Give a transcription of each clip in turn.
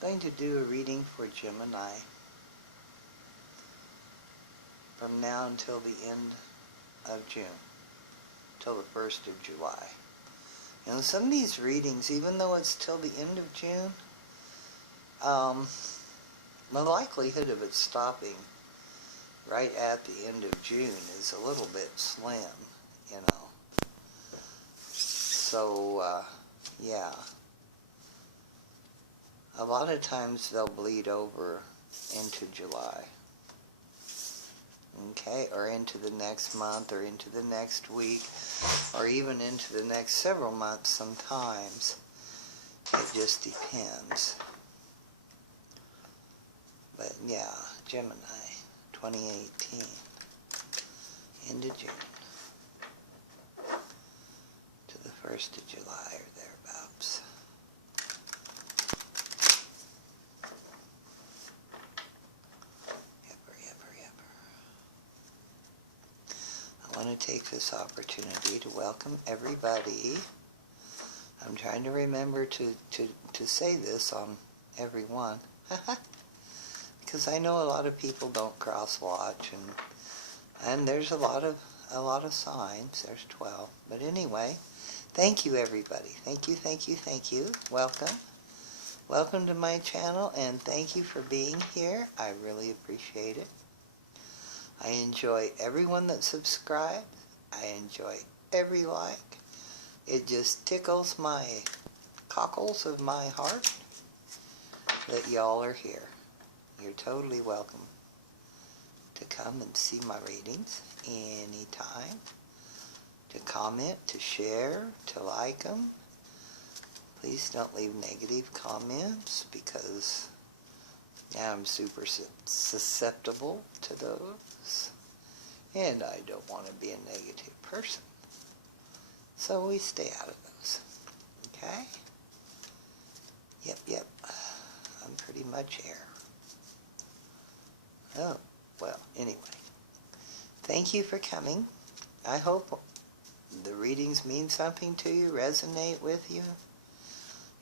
going to do a reading for Gemini from now until the end of June, till the 1st of July. You know, some of these readings, even though it's till the end of June, the likelihood of it stopping right at the end of June is a little bit slim, you know. So, yeah. A lot of times they'll bleed over into July. Okay, or into the next month, or into the next week, or even into the next several months sometimes. It just depends. But yeah, Gemini, 2018, into June, to the 1st of July or thereabouts. I want to take this opportunity to welcome everybody. I'm trying to remember to say this on every one. Because I know a lot of people don't cross-watch, and there's a lot of signs. There's 12. But anyway, thank you, everybody. Thank you, thank you, thank you. Welcome. Welcome to my channel, and thank you for being here. I really appreciate it. I enjoy everyone that subscribes. I enjoy every like. It just tickles my cockles of my heart that y'all are here. You're totally welcome to come and see my readings anytime, to comment, to share, to like them. Please don't leave negative comments, because now I'm super susceptible to those, and I don't want to be a negative person. So we stay out of those. Okay? Yep. I'm pretty much here. Oh, well, anyway. Thank you for coming. I hope the readings mean something to you, resonate with you.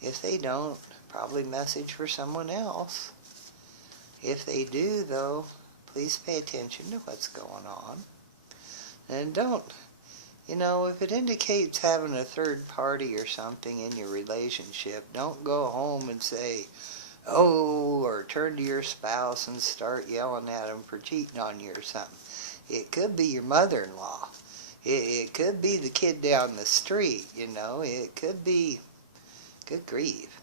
If they don't, probably message for someone else. If they do, though, please pay attention to what's going on. And don't, you know, if it indicates having a third party or something in your relationship, don't go home and say, oh, or turn to your spouse and start yelling at them for cheating on you or something. It could be your mother-in-law. It could be the kid down the street, you know. It could be, good grief,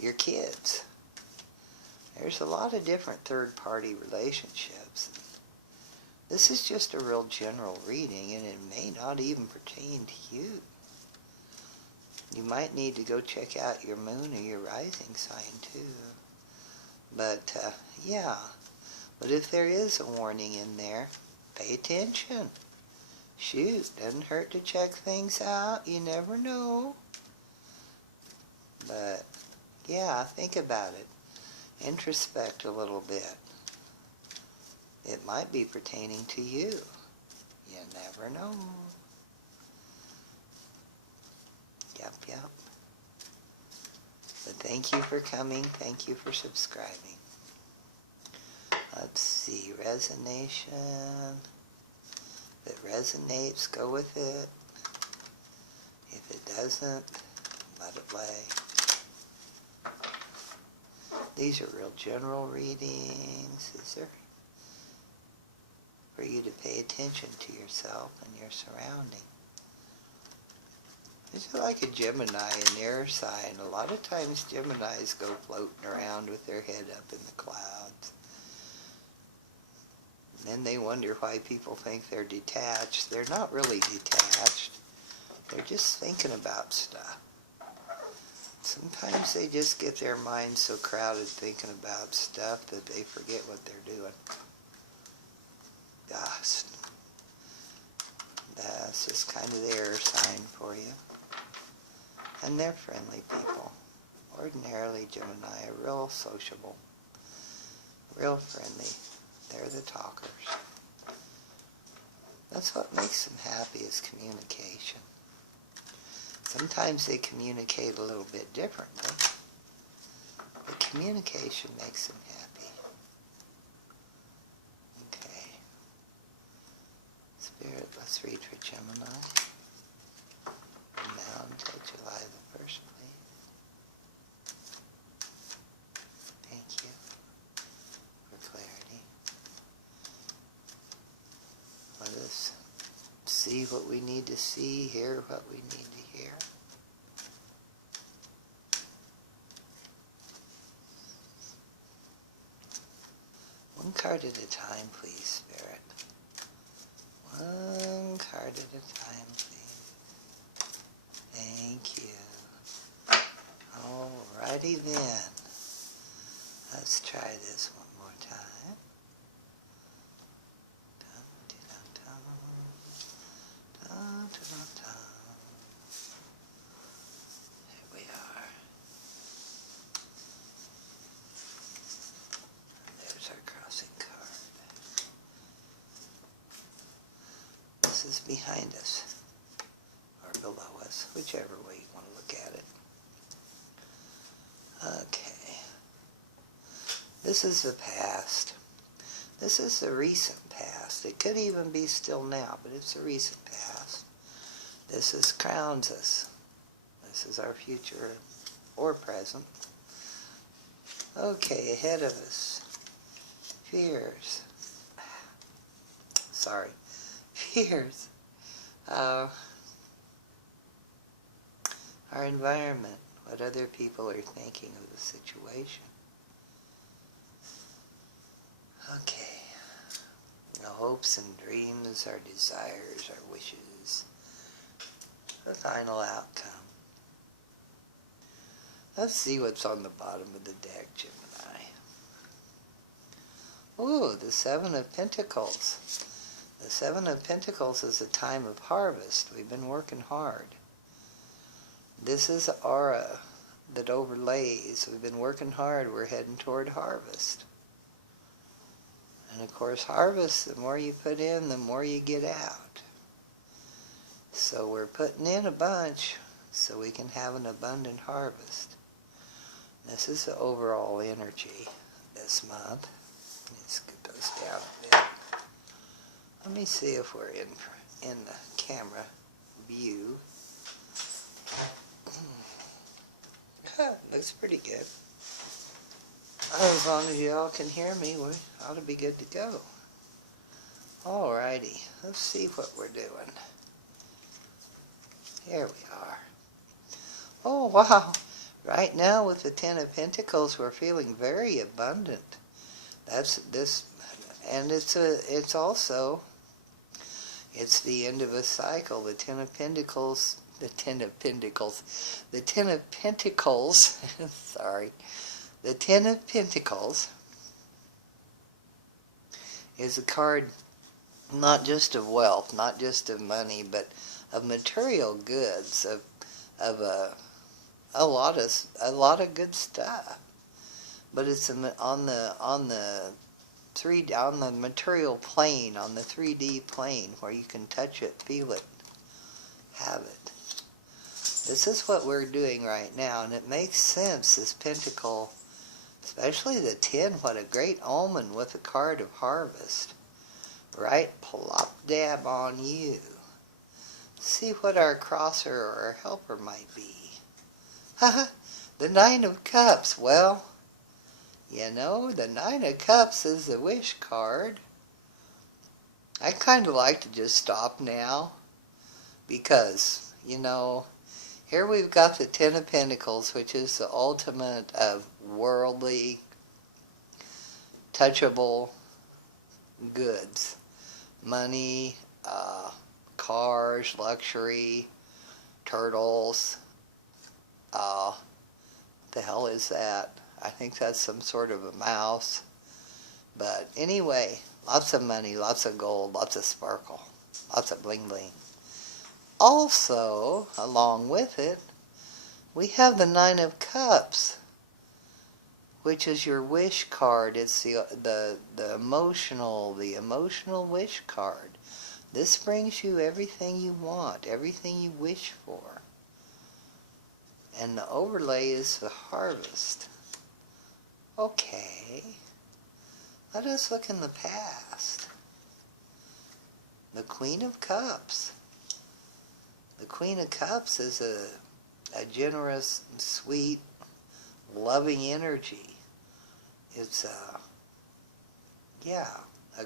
your kids. There's a lot of different third-party relationships. This is just a real general reading, and it may not even pertain to you. You might need to go check out your moon or your rising sign, too. But, yeah. But if there is a warning in there, pay attention. Shoot, doesn't hurt to check things out. You never know. But, yeah, think about it. Introspect a little bit. It might be pertaining to you. You never know. Yep. But thank you for coming. Thank you for subscribing. Let's see. Resonation. If it resonates, go with it. If it doesn't, let it lay. These are real general readings. These are for you to pay attention to yourself and your surrounding. This is like a Gemini in air sign. A lot of times Geminis go floating around with their head up in the clouds. And then they wonder why people think they're detached. They're not really detached. They're just thinking about stuff. Sometimes they just get their minds so crowded thinking about stuff that they forget what they're doing. Gosh. That's just kind of the air sign for you. And they're friendly people. Ordinarily, Gemini are real sociable. Real friendly. They're the talkers. That's what makes them happy, is communication. Sometimes they communicate a little bit differently. But Communication makes them happy. Okay. Spirit, let's read for Gemini. From now until July the 1st, please. Thank you for clarity. Let us see what we need to see, hear what we need to hear. One card at a time, please, Spirit. One card at a time, please. Thank you. Alrighty then. Let's try this one more time. Dun, dun, dun, dun, dun, dun, dun. Here we are. There's our crossing card. This is behind us, or below us, whichever way you want to look at it. Okay. This is the past. This is the recent past. It could even be still now, but it's the recent past. This is crowns us. This is our future or present. Okay, ahead of us. Fears. Sorry. Fears. Our environment. What other people are thinking of the situation. Okay. Our hopes and dreams, our desires, our wishes. The final outcome. Let's see what's on the bottom of the deck, Gemini. Ooh, the Seven of Pentacles. The Seven of Pentacles is a time of harvest. We've been working hard. This is aura that overlays. We've been working hard. We're heading toward harvest. And of course, harvest, the more you put in, the more you get out. So we're putting in a bunch so we can have an abundant harvest. This is the overall energy this month. Let me scoot those down a bit. Let me see if we're in the camera view. Looks pretty good. As long as you all can hear me, we ought to be good to go. Alrighty, let's see what we're doing. Here we are. Oh, wow. Right now with the Ten of Pentacles, we're feeling very abundant. That's this, and it's the end of a cycle. The Ten of Pentacles, sorry. The Ten of Pentacles is a card not just of wealth, not just of money, but of material goods, of a lot of good stuff. But it's on the material plane, on the 3D plane, where you can touch it, feel it, have it. This is what we're doing right now, and it makes sense. This pentacle, especially the 10, what a great omen with the card of harvest. Right plop dab on you. See what our crosser or our helper might be. Haha, the Nine of Cups. Well, you know, the Nine of Cups is the wish card. I kind of like to just stop now because, you know, here we've got the Ten of Pentacles, which is the ultimate of worldly, touchable goods. Money, cars, luxury, turtles. What the hell is that? I think that's some sort of a mouse. But anyway, lots of money, lots of gold, lots of sparkle, lots of bling bling. Also, along with it, we have the Nine of Cups, which is your wish card. It's the emotional wish card. This brings you everything you want, everything you wish for. And the overlay is the harvest. Okay. Let us look in the past. The Queen of Cups. The Queen of Cups is a generous, sweet, loving energy. It's a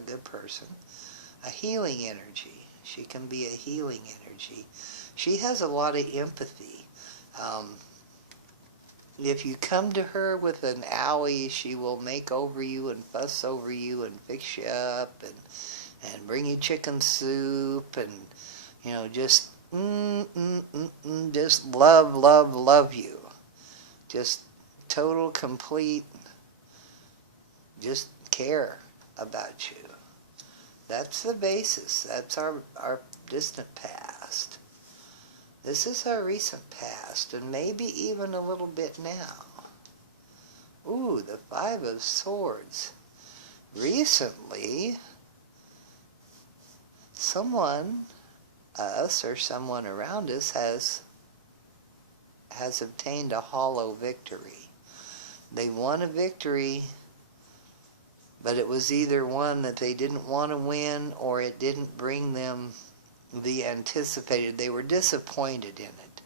good person. A healing energy. She can be a healing energy. She has a lot of empathy. If you come to her with an owie, she will make over you and fuss over you and fix you up and bring you chicken soup and, just just love you. Just total, complete, just care about you. That's the basis. That's our distant past. This is our recent past, and maybe even a little bit now. Ooh, the Five of Swords. Recently, someone, us or someone around us, has obtained a hollow victory. They won a victory, but it was either one that they didn't want to win or it didn't bring them the anticipated. They were disappointed in it.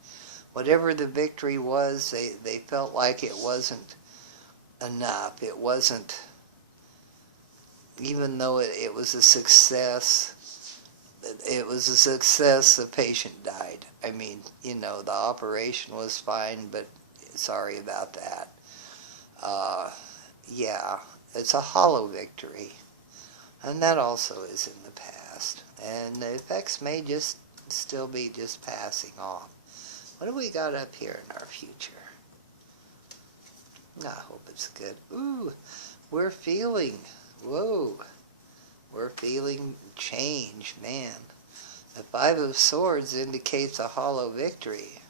Whatever the victory was, they felt like it wasn't enough. It wasn't, even though it was a success, the patient died. I mean, the operation was fine, but sorry about that. Yeah, it's a hollow victory. And that also is in the past. And the effects may just still be just passing off. What do we got up here in our future? I hope it's good. Ooh, we're feeling, whoa, we're feeling change, man. The Five of Swords indicates a hollow victory.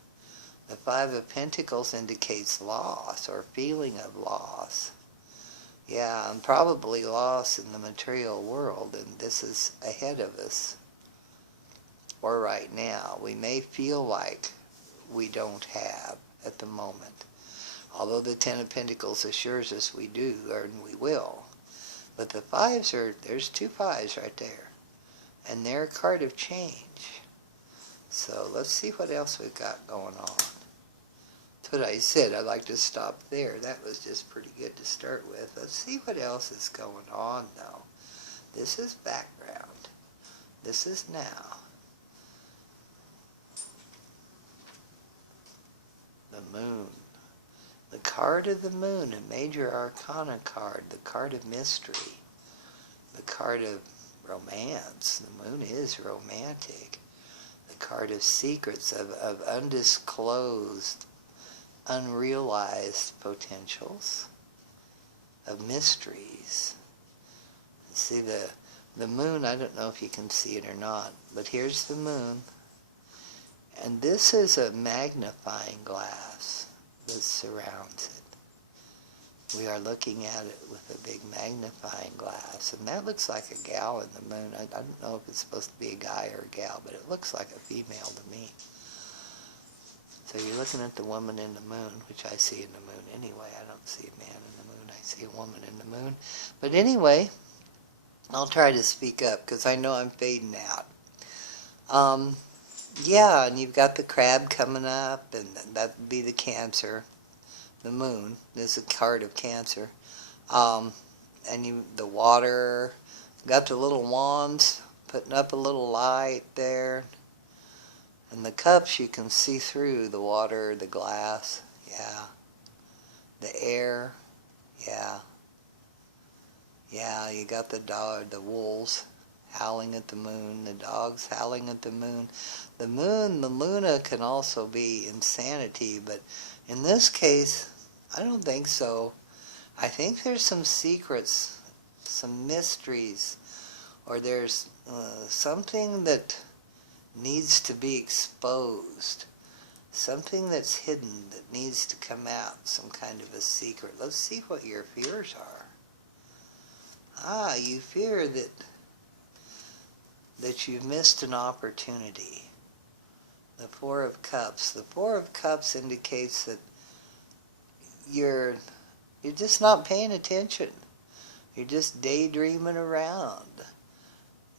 The Five of Pentacles indicates loss or feeling of loss. Yeah, and probably loss in the material world, and this is ahead of us. Or right now. We may feel like we don't have at the moment. Although the Ten of Pentacles assures us we do, and we will. But the fives there's two fives right there. And they're a card of change. So let's see what else we've got going on. That's what I said. I'd like to stop there. That was just pretty good to start with. Let's see what else is going on, though. This is background. This is now. The Moon. The card of the Moon, a major arcana card. The card of mystery. The card of romance. The Moon is romantic. The card of secrets, of undisclosed, unrealized potentials, of mysteries. See the Moon, I don't know if you can see it or not, but here's the Moon, and this is a magnifying glass that surrounds it. We are looking at it with a big magnifying glass, and that looks like a gal in the Moon. I don't know if it's supposed to be a guy or a gal, but it looks like a female to me. So you're looking at the woman in the Moon, which I see in the Moon anyway. I don't see a man in the Moon. I see a woman in the Moon. But anyway, I'll try to speak up because I know I'm fading out. Yeah, and you've got the Crab coming up, and that would be the Cancer. The Moon is a card of Cancer. And the water, got the little wands putting up a little light there. And the cups, you can see through the water, the glass, yeah. The air, yeah. Yeah, you got the dog, the wolves howling at the moon, the dogs howling at the moon. The moon, the Luna can also be insanity, but in this case, I don't think so. I think there's some secrets, some mysteries, or there's something that needs to be exposed. Something that's hidden that needs to come out, some kind of a secret. Let's see what your fears are. You fear that you've missed an opportunity. The Four of Cups. The Four of Cups indicates that you're You're just not paying attention. You're just daydreaming around.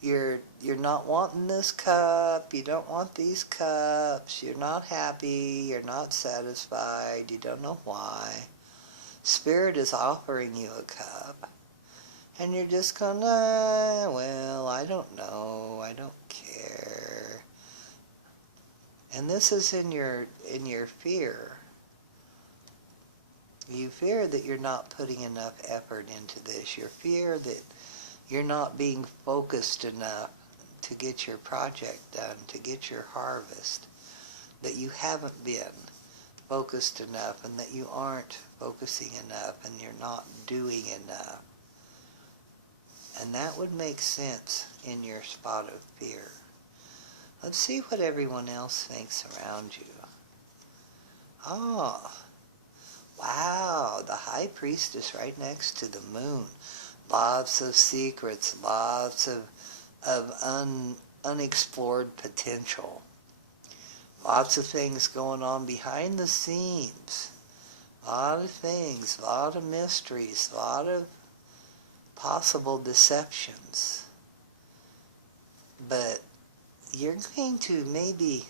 You're not wanting this cup. You don't want these cups. You're not happy. You're not satisfied. You don't know why. Spirit is offering you a cup. And you're just going, well, I don't know. I don't care. And this is in your fear. You fear that you're not putting enough effort into this. You fear that you're not being focused enough to get your project done, to get your harvest. That you haven't been focused enough, and that you aren't focusing enough, and you're not doing enough. And that would make sense in your spot of fear. Let's see what everyone else thinks around you. Oh, wow, the High Priestess right next to the moon. Lots of secrets, lots of unexplored potential. Lots of things going on behind the scenes. A lot of things, a lot of mysteries, a lot of possible deceptions. But you're going to maybe,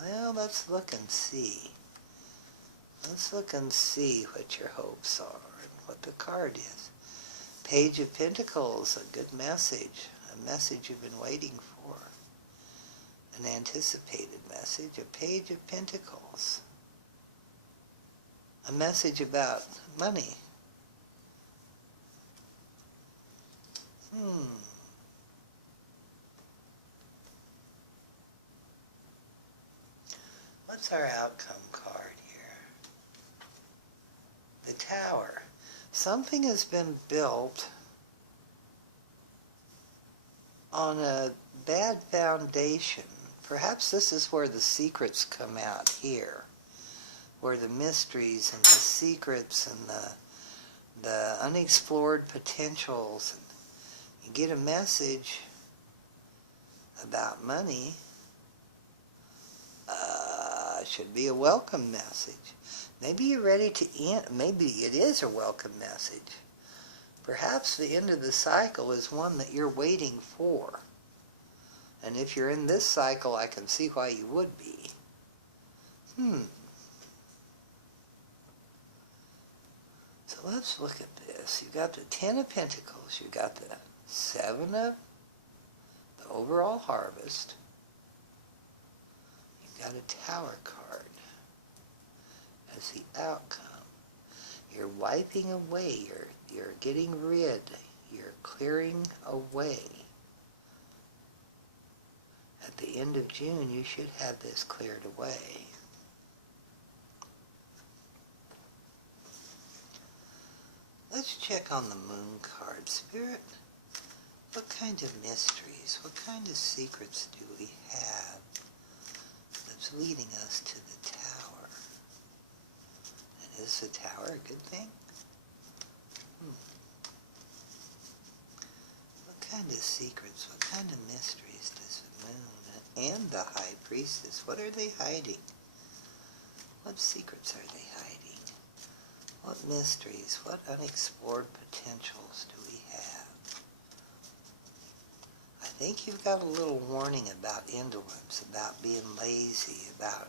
well, let's look and see. Let's look and see what your hopes are and what the card is. Page of Pentacles, a good message, a message you've been waiting for, an anticipated message. A Page of Pentacles, a message about money. What's our outcome card here? The Tower. Something has been built on a bad foundation. Perhaps this is where the secrets come out here, where the mysteries and the secrets and the unexplored potentials. You get a message about money. Should be a welcome message. Maybe you're ready to end. Maybe it is a welcome message. Perhaps the end of the cycle is one that you're waiting for. And if you're in this cycle, I can see why you would be. So let's look at this. You've got the Ten of Pentacles. You've got the Seven of the overall harvest. You've got a Tower card as the outcome. You're wiping away. You're getting rid. You're clearing away. At the end of June, you should have this cleared away. Let's check on the Moon card. Spirit, what kind of mysteries, what kind of secrets do we have that's leading us to the Tower? And is the Tower a good thing? What kind of secrets, what kind of mysteries does the Moon and the High Priestess, what are they hiding? What secrets are they hiding? What mysteries, what unexplored potentials do we have? I think you've got a little warning about indolence, about being lazy, about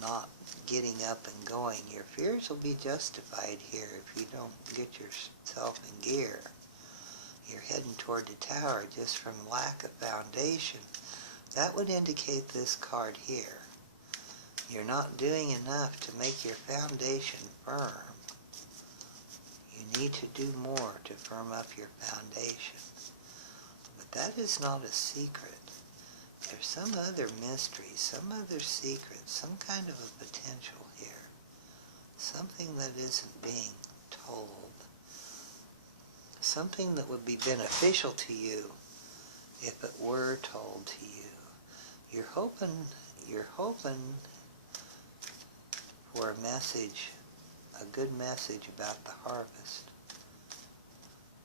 not getting up and going. Your fears will be justified here if you don't get yourself in gear. You're heading toward the Tower just from lack of foundation. That would indicate this card here. You're not doing enough to make your foundation firm. You need to do more to firm up your foundation. But that is not a secret. There's some other mystery, some other secret, some kind of a potential here. Something that isn't being told. Something that would be beneficial to you if it were told to you. You're hoping for a message, a good message about the harvest.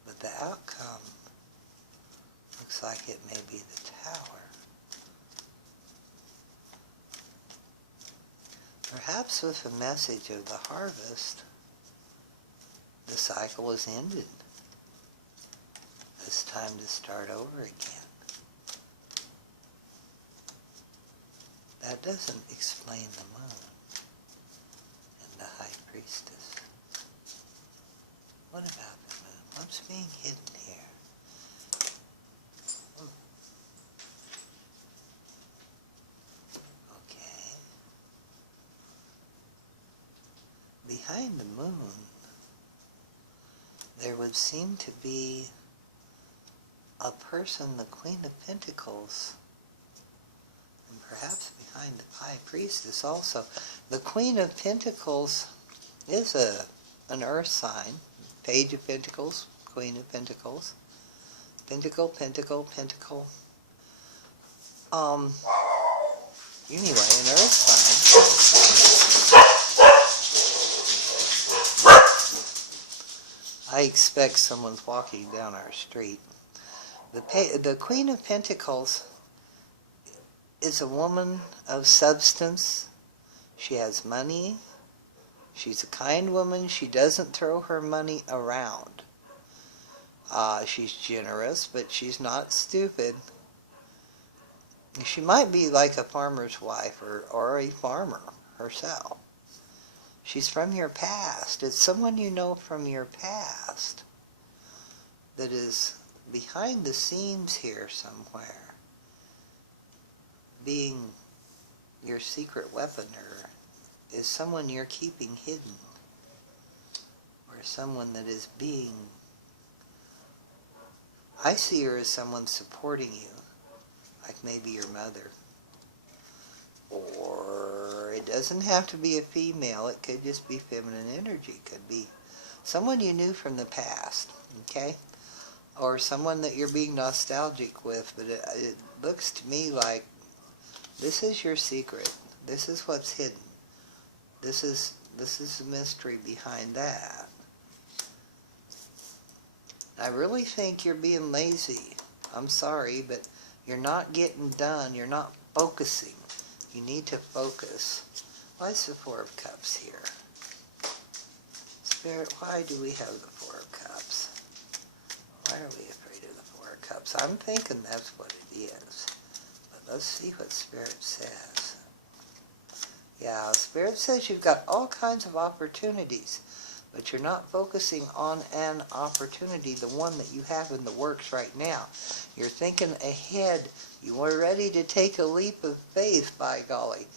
But the outcome looks like it may be the Tower. Perhaps with a message of the harvest, cycle has ended. It's time to start over again. That doesn't explain the moon and the high priestess. What about the moon? What's being hidden here? Okay. Behind the moon, there would seem to be a person, the Queen of Pentacles, and perhaps behind the High Priestess also. The Queen of Pentacles is an earth sign. Page of Pentacles, Queen of Pentacles. Pentacle, Pentacle, Pentacle. Anyway, an earth sign. I expect someone's walking down our street. The Queen of Pentacles is a woman of substance. She has money. She's a kind woman. She doesn't throw her money around. She's generous, but she's not stupid. She might be like a farmer's wife or a farmer herself. She's from your past. It's someone you know from your past that is behind the scenes here somewhere, being your secret weapon, or is someone you're keeping hidden, or someone that is being... I see her as someone supporting you, like maybe your mother. Or it doesn't have to be a female, it could just be feminine energy. It could be someone you knew from the past, okay? Or someone that you're being nostalgic with, but it looks to me like this is your secret. This is what's hidden. This is the mystery behind that. I really think you're being lazy. I'm sorry, but you're not getting done. You're not focusing. You need to focus. Why is the Four of Cups here? Spirit, why do we have the Four of Cups? Why are we afraid of the Four of Cups? I'm thinking that's what it is. But let's see what Spirit says. Yeah, Spirit says you've got all kinds of opportunities, but you're not focusing on an opportunity, the one that you have in the works right now. You're thinking ahead. You are ready to take a leap of faith, by golly.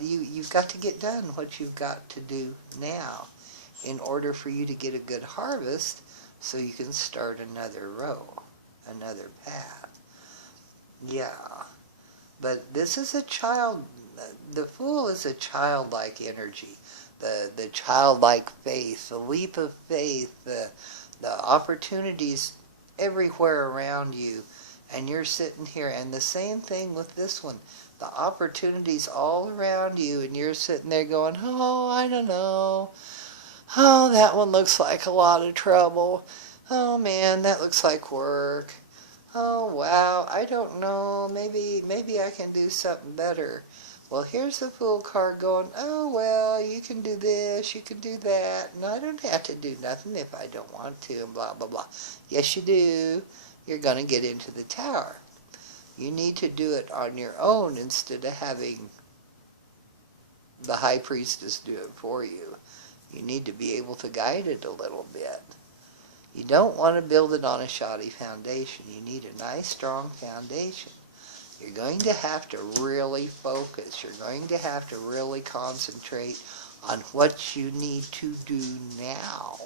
You've got to get done what you've got to do now in order for you to get a good harvest, so you can start another row, another path. Yeah. But this is a child, the Fool is a childlike energy. The childlike faith, the leap of faith, the opportunities everywhere around you. And you're sitting here, and the same thing with this one. The opportunities all around you, and you're sitting there going, oh, I don't know. Oh, that one looks like a lot of trouble. Oh, man, that looks like work. Oh, wow, I don't know. Maybe I can do something better. Well, here's the Fool card going, oh, well, you can do this, you can do that, and I don't have to do nothing if I don't want to, and blah, blah, blah. Yes, you do. You're going to get into the Tower. You need to do it on your own instead of having the High Priestess do it for you. You need to be able to guide it a little bit. You don't want to build it on a shoddy foundation. You need a nice, strong foundation. You're going to have to really focus. You're going to have to really concentrate on what you need to do now.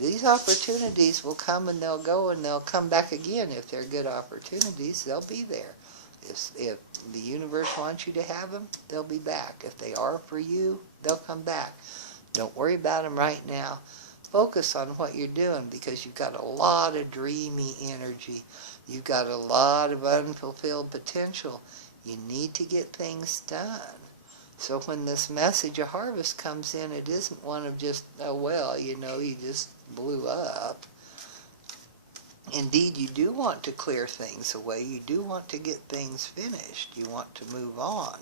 These opportunities will come and they'll go, and they'll come back again. If they're good opportunities, they'll be there. If the universe wants you to have them, they'll be back. If they are for you, they'll come back. Don't worry about them right now. Focus on what you're doing, because you've got a lot of dreamy energy. You've got a lot of unfulfilled potential. You need to get things done. So when this message of harvest comes in, it isn't one of just, oh, well, you know, you just blew up. Indeed, you do want to clear things away. You do want to get things finished. You want to move on.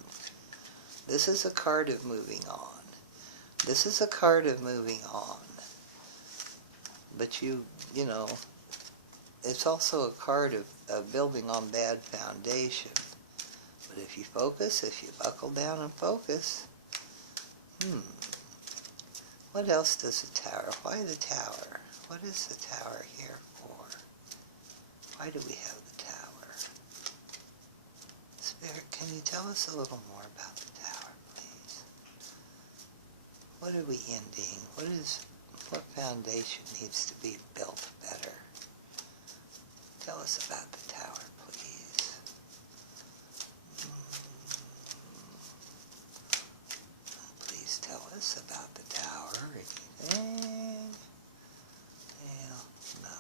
This is a card of moving on. This is a card of moving on. but you know, it's also a card of building on bad foundation. But if you focus, if you buckle down and focus, what else does the Tower? Why the Tower? What is the Tower here for? Why do we have the Tower? Spirit, can you tell us a little more about the Tower, please? What are we ending? What foundation needs to be built better? Tell us about the Tower, please. Please tell us about the Tower. Anything? Well, no.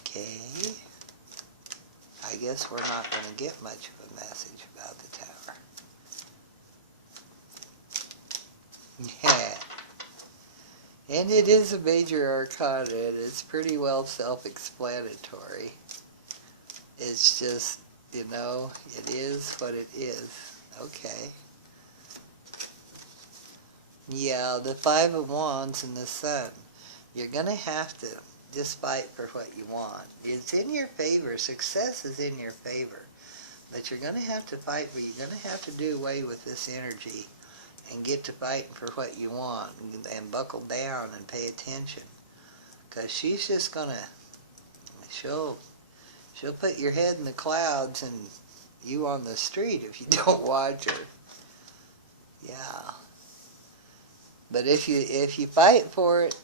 Okay. I guess we're not going to get much of a message about the Tower. Yeah. And it is a major arcana, and it's pretty well self-explanatory. It's just, you know, it is what it is. Okay. Yeah, the Five of Wands and the Sun. You're going to have to just fight for what you want. It's in your favor. Success is in your favor. But you're going to have to fight for, you're going to have to do away with this energy and get to fighting for what you want, and buckle down and pay attention. Because she's just going to, she'll put your head in the clouds and you on the street if you don't watch her. Yeah. But if you fight for it,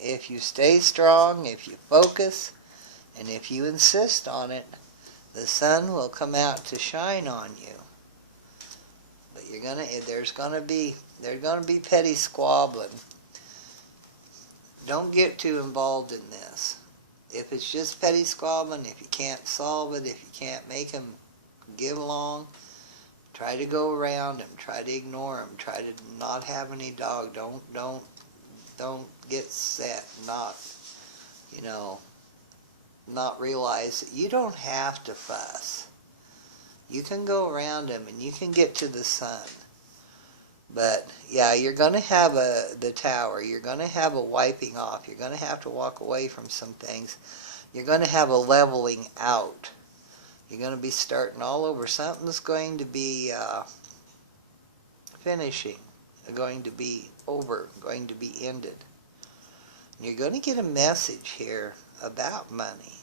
if you stay strong, if you focus, and if you insist on it, the sun will come out to shine on you. But there's gonna be petty squabbling. Don't get too involved in this. If it's just petty squabbling, if you can't solve it, if you can't make them get along, try to go around them. Try to ignore them. Try to not have any dog. Don't get set. Not realize that you don't have to fuss. You can go around them and you can get to the sun. But yeah, you're going to have the Tower. You're going to have a wiping off. You're going to have to walk away from some things. You're going to have a leveling out. You're going to be starting all over. Something's going to be finishing, going to be over, going to be ended. You're going to get a message here about money.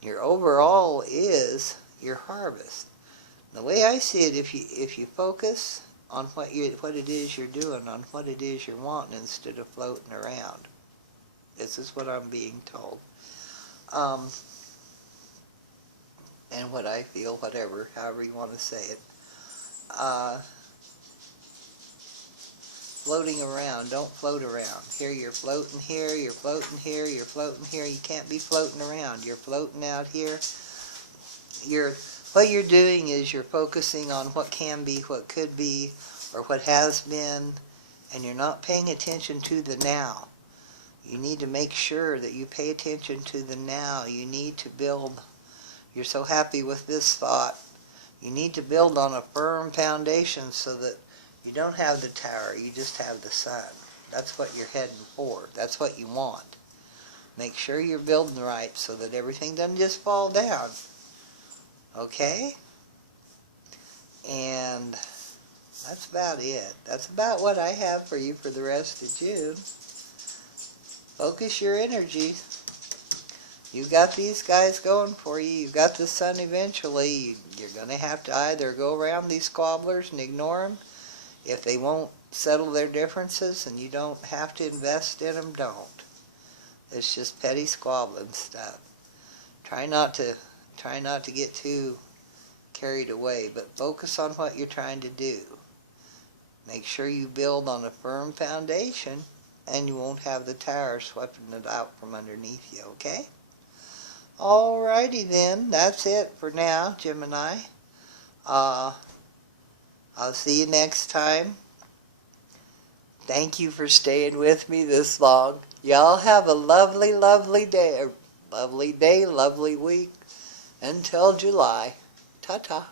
Your overall is your harvest. The way I see it, if you focus on what it is you're doing, on what it is you're wanting, instead of floating around. This is what I'm being told. And what I feel, whatever, however you want to say it. Floating around, don't float around. Here you're floating here, you're floating here, you're floating here. You can't be floating around. You're floating out here. What you're doing is you're focusing on what can be, what could be, or what has been, and you're not paying attention to the now. You need to make sure that you pay attention to the now. You need to build. You're so happy with this thought. You need to build on a firm foundation so that you don't have the Tower, you just have the sun. That's what you're heading for. That's what you want. Make sure you're building right so that everything doesn't just fall down. Okay? And that's about it. That's about what I have for you for the rest of June. Focus your energy. You've got these guys going for you. You've got the sun eventually. You're going to have to either go around these squabblers and ignore them. If they won't settle their differences and you don't have to invest in them, don't. It's just petty squabbling stuff. Try not to get too carried away, but focus on what you're trying to do. Make sure you build on a firm foundation and you won't have the Tower sweeping it out from underneath you, okay? Alrighty then, that's it for now, Gemini. I'll see you next time. Thank you for staying with me this long. Y'all have a lovely, lovely day. Lovely day, lovely week. Until July. Ta-ta.